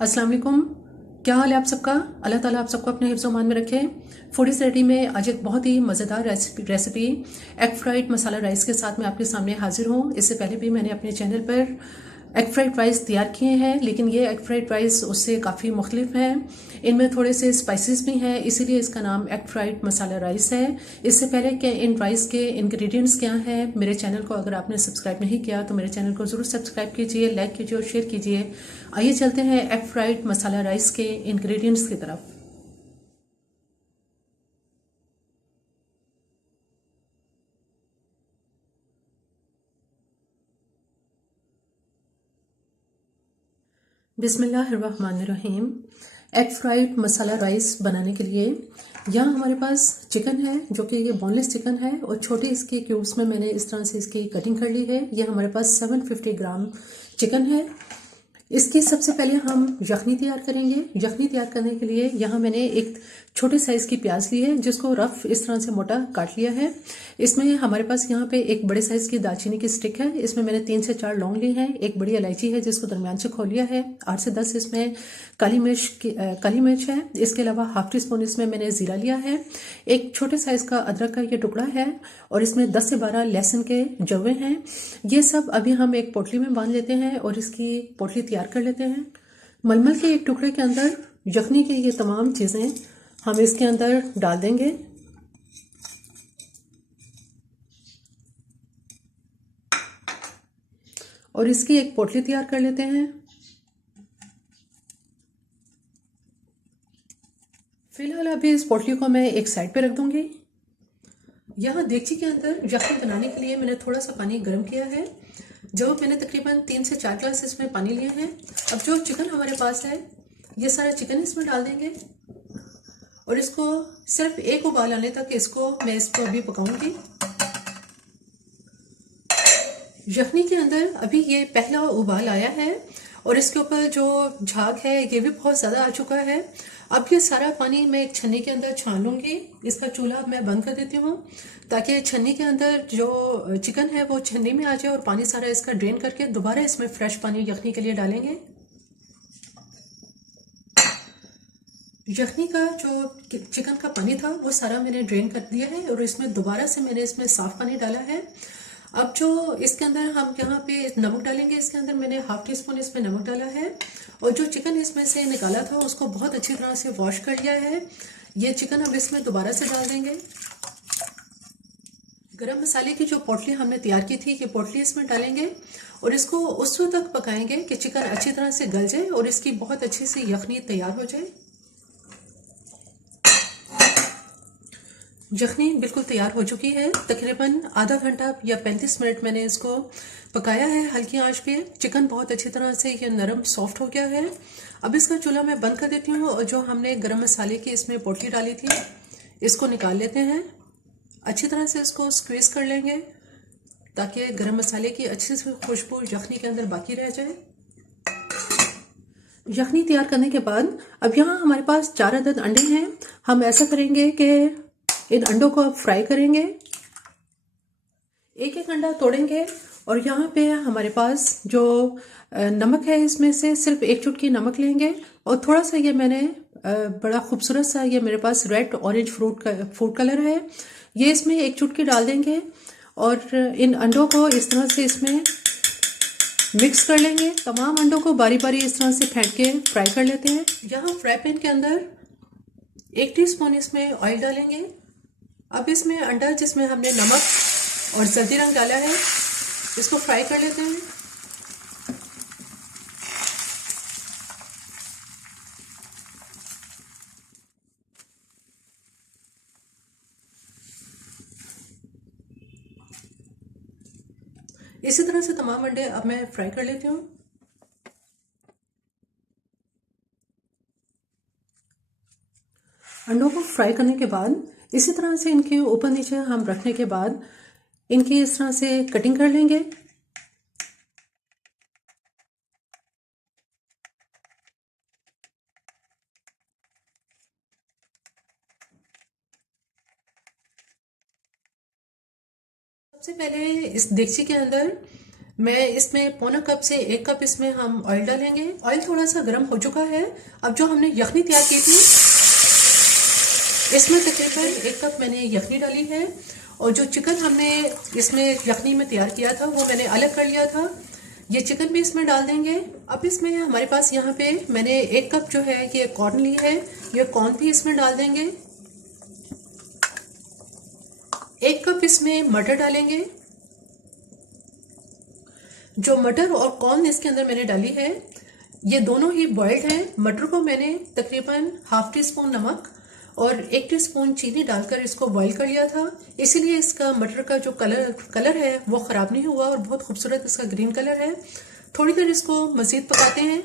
अस्सलाम वालेकुम। क्या हाल है आप सबका? अल्लाह ताला आप सबको अपने हिफ्ज़-ओ-मान में रखे। फूडीज़ रेडी में आज एक बहुत ही मज़ेदार रेसिपी एग फ्राइड मसाला राइस के साथ मैं आपके सामने हाजिर हूँ। इससे पहले भी मैंने अपने चैनल पर एग फ्राइड राइस तैयार किए हैं, लेकिन ये एग फ्राइड राइस उससे काफ़ी मुख्तलिफ हैं। इनमें थोड़े से स्पाइसेस भी हैं, इसीलिए इसका नाम एग फ्राइड मसाला राइस है। इससे पहले कि इन राइस के इंग्रेडिएंट्स क्या हैं, मेरे चैनल को अगर आपने सब्सक्राइब नहीं किया तो मेरे चैनल को ज़रूर सब्सक्राइब कीजिए, लाइक कीजिए और शेयर कीजिए। आइए चलते हैं एग फ्राइड मसाला राइस के इंग्रेडिएंट्स की तरफ। बिस्मिल्लाहिर्रहमानिर्रहीम। एग फ्राइड मसाला राइस बनाने के लिए यहाँ हमारे पास चिकन है, जो कि ये बोनलेस चिकन है और छोटे इसके क्यूब्स में मैंने इस तरह से इसकी कटिंग कर ली है। ये हमारे पास 750 ग्राम चिकन है। इसकी सबसे पहले हम यखनी तैयार करेंगे। यखनी तैयार करने के लिए यहाँ मैंने एक छोटे साइज की प्याज ली है, जिसको रफ इस तरह से मोटा काट लिया है। इसमें हमारे पास यहाँ पे एक बड़े साइज की दालचीनी की स्टिक है। इसमें मैंने 3 से 4 लौंग ली हैं। एक बड़ी इलायची है जिसको दरमियान से खोल लिया है। 8 से 10 इसमें काली मिर्च है। इसके अलावा हाफ टी स्पून इसमें मैंने जीरा लिया है। एक छोटे साइज का अदरक का ये टुकड़ा है और इसमें 10 से 12 लहसुन के जवे हैं। ये सब अभी हम एक पोटली में बांध लेते हैं और इसकी पोटली तैयार कर लेते हैं। मलमल के एक टुकड़े के अंदर यखनी की ये तमाम चीज़ें हम इसके अंदर डाल देंगे। और इसकी एक पोटली तैयार कर लेते हैं। फिलहाल अभी इस पोटली को मैं एक साइड पे रख दूंगी। यहाँ देगची के अंदर यखनी बनाने के लिए मैंने थोड़ा सा पानी गर्म किया है। जो मैंने तकरीबन 3 से 4 ग्लास इसमें पानी लिए हैं। अब जो चिकन हमारे पास है, ये सारा चिकन इसमें डाल देंगे और इसको सिर्फ एक उबाल आने तक मैं इसको अभी पकाऊंगी। यखनी के अंदर अभी ये पहला उबाल आया है और इसके ऊपर जो झाग है ये भी बहुत ज़्यादा आ चुका है। अब ये सारा पानी मैं एक छन्नी के अंदर छान लूंगी। इसका चूल्हा मैं बंद कर देती हूँ ताकि छन्नी के अंदर जो चिकन है वो छन्नी में आ जाए और पानी सारा इसका ड्रेन करके दोबारा इसमें फ्रेश पानी यखनी के लिए डालेंगे। यखनी का जो चिकन का पानी था वो सारा मैंने ड्रेन कर दिया है और इसमें दोबारा से मैंने इसमें साफ पानी डाला है। अब जो इसके अंदर हम यहाँ पे नमक डालेंगे, इसके अंदर मैंने हाफ टी स्पून इसमें नमक डाला है और जो चिकन इसमें से निकाला था उसको बहुत अच्छी तरह से वॉश कर लिया है। ये चिकन अब इसमें दोबारा से डाल देंगे। गरम मसाले की जो पोटली हमने तैयार की थी, ये पोटली इसमें डालेंगे और इसको उस वक्त तक पकाएंगे कि चिकन अच्छी तरह से गल जाए और इसकी बहुत अच्छी सी यखनी तैयार हो जाए। यखनी बिल्कुल तैयार हो चुकी है। तकरीबन आधा घंटा या 35 मिनट मैंने इसको पकाया है हल्की आंच पे। चिकन बहुत अच्छी तरह से ये नरम सॉफ्ट हो गया है। अब इसका चूल्हा मैं बंद कर देती हूँ और जो हमने गरम मसाले की इसमें पोटली डाली थी इसको निकाल लेते हैं। अच्छी तरह से इसको स्क्वीज कर लेंगे ताकि गरम मसाले की अच्छी सी खुशबू यखनी के अंदर बाकी रह जाए। यखनी तैयार करने के बाद अब यहाँ हमारे पास 4 अदद अंडे हैं। हम ऐसा करेंगे कि इन अंडों को अब फ्राई करेंगे। एक एक अंडा तोड़ेंगे और यहाँ पे हमारे पास जो नमक है इसमें से सिर्फ एक चुटकी नमक लेंगे और थोड़ा सा ये मैंने बड़ा खूबसूरत सा ये मेरे पास रेड ऑरेंज फूड कलर है, ये इसमें एक चुटकी डाल देंगे और इन अंडों को इस तरह से इसमें मिक्स कर लेंगे। तमाम अंडों को बारी बारी इस तरह से फेंट के फ्राई कर लेते हैं। यहाँ फ्राई पैन के अंदर 1 टीस्पून इसमें ऑयल डालेंगे। अब इसमें अंडा जिसमें हमने नमक और जल्दी रंग डाला है इसको फ्राई कर लेते हैं। इसी तरह से तमाम अंडे अब मैं फ्राई कर लेती हूँ। अंडों को फ्राई करने के बाद इसी तरह से इनके ऊपर नीचे हम रखने के बाद इनकी इस तरह से कटिंग कर लेंगे। सबसे पहले इस देगची के अंदर मैं इसमें पौना कप से 1 कप इसमें हम ऑयल डालेंगे। ऑयल थोड़ा सा गर्म हो चुका है। अब जो हमने यखनी तैयार की थी इसमें तकरीबन 1 कप मैंने यखनी डाली है, और जो चिकन हमने इसमें यखनी में तैयार किया था वो मैंने अलग कर लिया था। ये चिकन भी इसमें डाल देंगे। अब इसमें हमारे पास यहाँ पे मैंने 1 कप जो है ये कॉर्न ली है, ये कॉर्न भी इसमें डाल देंगे। 1 कप इसमें मटर डालेंगे। जो मटर और कॉर्न इसके अंदर मैंने डाली है ये दोनों ही बॉइल्ड हैं। मटर को मैंने तकरीबन ½ टीस्पून नमक और 1 टीस्पून चीनी डालकर इसको बॉईल कर लिया था, इसीलिए इसका मटर का जो कलर है वो ख़राब नहीं हुआ और बहुत खूबसूरत इसका ग्रीन कलर है। थोड़ी देर इसको मज़ीद पकाते हैं।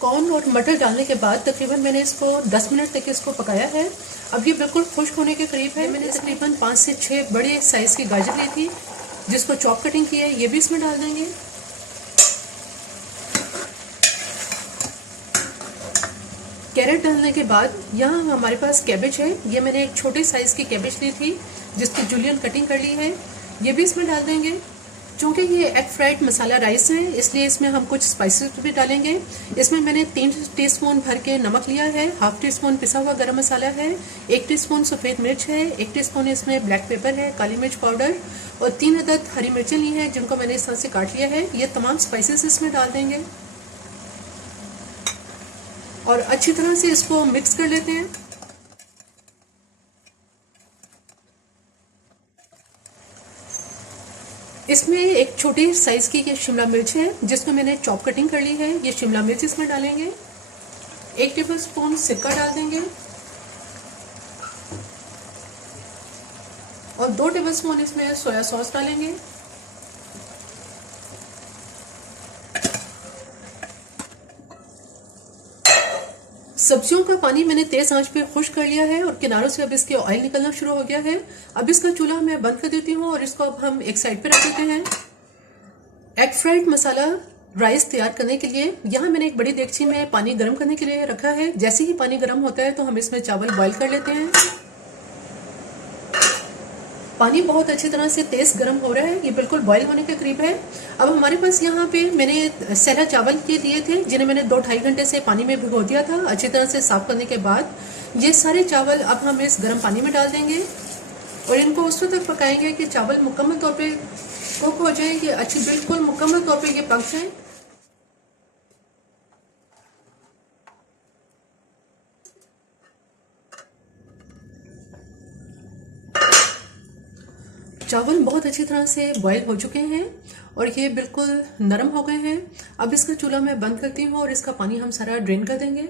कॉर्न और मटर डालने के बाद तकरीबन मैंने इसको 10 मिनट तक इसको पकाया है। अब ये बिल्कुल खुश्क होने के करीब है। मैंने तकरीबन 5 से 6 बड़े साइज़ की गाजर ली थी जिसको चॉप कटिंग की है, ये भी इसमें डाल देंगे। कैरेट डालने के बाद यहाँ हमारे पास कैबेज है। ये मैंने एक छोटे साइज़ की कैबेज ली थी जिसकी जूलियन कटिंग कर ली है, ये भी इसमें डाल देंगे। चूँकि ये एग फ्राइड मसाला राइस है इसलिए इसमें हम कुछ स्पाइसेस भी डालेंगे। इसमें मैंने 3 टीस्पून भर के नमक लिया है, ½ टीस्पून पिसा हुआ गरम मसाला है, 1 टीस्पून सफ़ेद मिर्च है, 1 टीस्पून इसमें ब्लैक पेपर है, काली मिर्च पाउडर, और 3 अदद हरी मिर्चें ली हैं जिनको मैंने इस तरह से काट लिया है। ये तमाम स्पाइसेस इसमें डाल देंगे और अच्छी तरह से इसको मिक्स कर लेते हैं। इसमें एक छोटी साइज की ये शिमला मिर्च है जिसमें मैंने चॉप कटिंग कर ली है, ये शिमला मिर्च इसमें डालेंगे। 1 टेबलस्पून सिरका डाल देंगे और 2 टेबलस्पून इसमें सोया सॉस डालेंगे। सब्जियों का पानी मैंने तेज आंच पे खुश्क कर लिया है और किनारों से अब इसके ऑयल निकलना शुरू हो गया है। अब इसका चूल्हा मैं बंद कर देती हूँ और इसको अब हम एक साइड पे रख देते हैं। एग फ्राइड मसाला राइस तैयार करने के लिए यहाँ मैंने एक बड़ी देगची में पानी गर्म करने के लिए रखा है। जैसे ही पानी गर्म होता है तो हम इसमें चावल बॉईल कर लेते हैं। पानी बहुत अच्छी तरह से तेज गर्म हो रहा है, ये बिल्कुल बॉईल होने के करीब है। अब हमारे पास यहाँ पे मैंने सहरा चावल के लिए थे जिन्हें मैंने 2-2.5 घंटे से पानी में भिगो दिया था। अच्छी तरह से साफ करने के बाद ये सारे चावल अब हम इस गर्म पानी में डाल देंगे और इनको उस वक्त तक पकाएंगे कि चावल मुकम्मल तौर पे कुक हो जाए, कि अच्छी बिल्कुल मुकम्मल तौर पे ये पक जाए। चावल बहुत अच्छी तरह से बॉईल हो चुके हैं और ये बिल्कुल नरम हो गए हैं। अब इसका चूल्हा मैं बंद करती हूँ और इसका पानी हम सारा ड्रेन कर देंगे।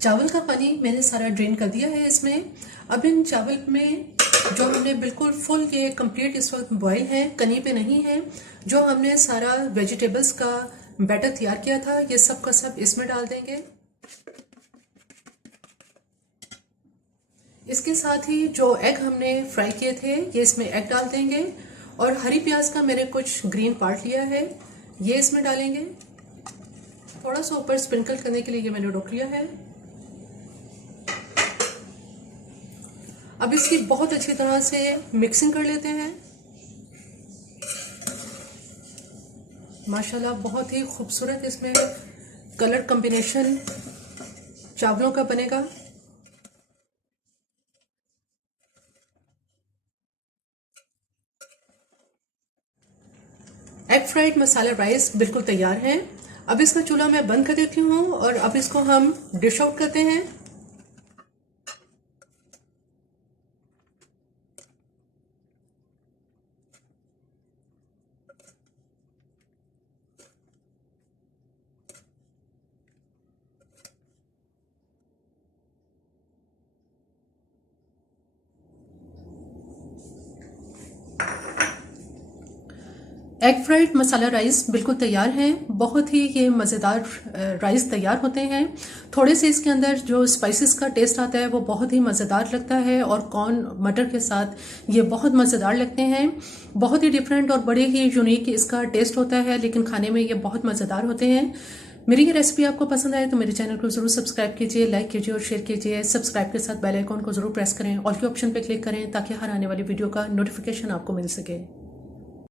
चावल का पानी मैंने सारा ड्रेन कर दिया है इसमें। अब इन चावल में जो हमने बिल्कुल फुल ये कंप्लीट इस वक्त बॉईल है, कनी पे नहीं है, जो हमने सारा वेजिटेबल्स का बैटर तैयार किया था ये सब का सब इसमें डाल देंगे। इसके साथ ही जो एग हमने फ्राई किए थे ये इसमें एग डाल देंगे और हरी प्याज का मैंने कुछ ग्रीन पार्ट लिया है ये इसमें डालेंगे। थोड़ा सा ऊपर स्प्रिंकल करने के लिए ये मैंने रोक लिया है। अब इसकी बहुत अच्छी तरह से मिक्सिंग कर लेते हैं। माशाल्लाह बहुत ही खूबसूरत इसमें कलर कॉम्बिनेशन चावलों का बनेगा। एग फ्राइड मसाला राइस बिल्कुल तैयार है। अब इसका चूल्हा मैं बंद कर देती हूँ और अब इसको हम डिश आउट करते हैं। एग फ्राइड मसाला राइस बिल्कुल तैयार है। बहुत ही ये मज़ेदार राइस तैयार होते हैं। थोड़े से इसके अंदर जो स्पाइसेस का टेस्ट आता है वो बहुत ही मज़ेदार लगता है और कॉर्न मटर के साथ ये बहुत मज़ेदार लगते हैं। बहुत ही डिफरेंट और बड़े ही यूनिक इसका टेस्ट होता है, लेकिन खाने में ये बहुत मज़ेदार होते हैं। मेरी ये रेसिपी आपको पसंद आए तो मेरे चैनल को जरूर सब्सक्राइब कीजिए, लाइक कीजिए और शेयर कीजिए। सब्सक्राइब के साथ बेल आइकॉन को जरूर प्रेस करें, ऑल के ऑप्शन पे क्लिक करें ताकि हर आने वाली वीडियो का नोटिफिकेशन आपको मिल सके।